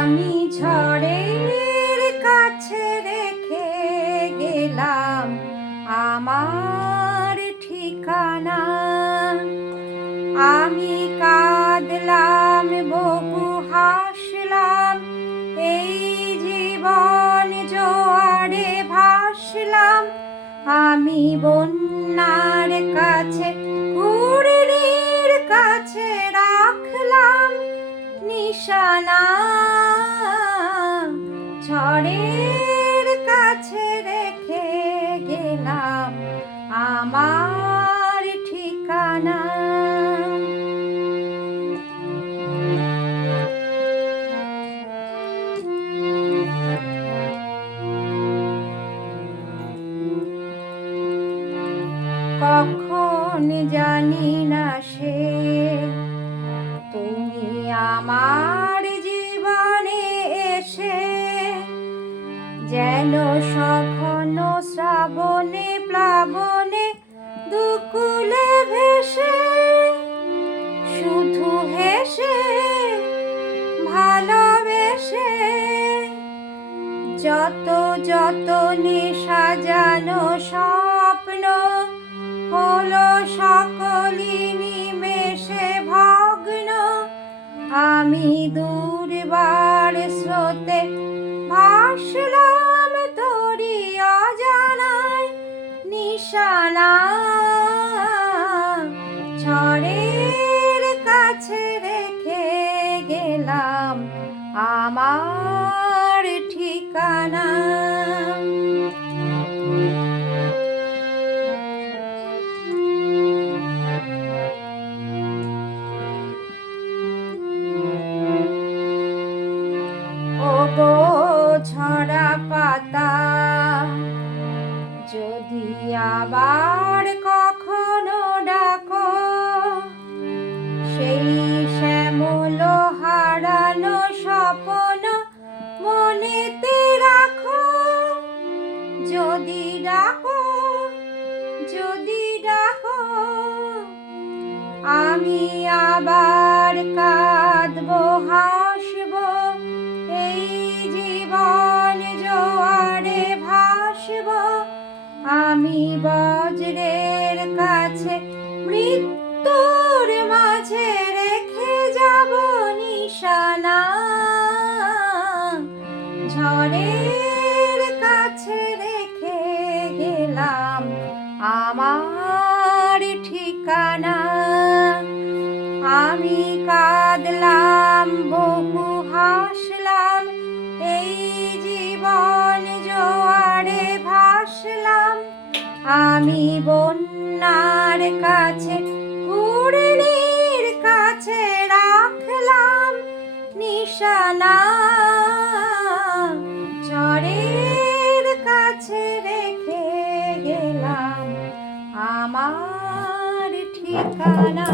আমি ঝড়ের কাছে রেখে গেলাম আমার ঠিকানা। আমি কাঁদলাম, বহু হাসলাম, এই জীবন জোয়ারে ভাসলাম। আমি বন্যার কাছে, ঘূর্ণির কাছে রাখলাম নিশানা। ঝড়ের কাছে রেখে গেলাম আমার ঠিকানা। কখন জানি না সে তুমি আমার জীবনে এসে, যেন সঘন শ্রাবণে প্লাবনে দুকুলে ভেসে, শুধু হেসে ভালোবেসে যত যতনে সাজানো স্বপ্ন হলো সকলই নিমেষে ভগ্ন। আমি দুর্বার স্রোতে ভাসলাম তোরি অজানায় নিশানা। ঝড়ের কাছে রেখে গেলাম আমার ঠিকানা। ওগো ঝরা পাতা, যদি আবার কখনো ডাকো, সেই শ্যামল হারানো স্বপ্ন মনেতে রাখো। যদি ডাকো, যদি ডাকো, আমি আবার কাঁদবো, হাসবো, এই জীবন জোয়ারে ভাসবো। আমি বজ্রের কাছে, মৃত্যুর মাঝে রেখে যাব নিশানা। ঝড়ের কাছে রেখে গেলাম আমার ঠিকানা। আমি কাঁদলাম, বহু হাসলাম, এই জীবন জোয়ারে ভাসলাম। আমি বন্যার কাছে, ঘূর্ণির কাছে রাখলাম নিশানা। ঝড়ের কাছে রেখে গেলাম আমার ঠিকানা।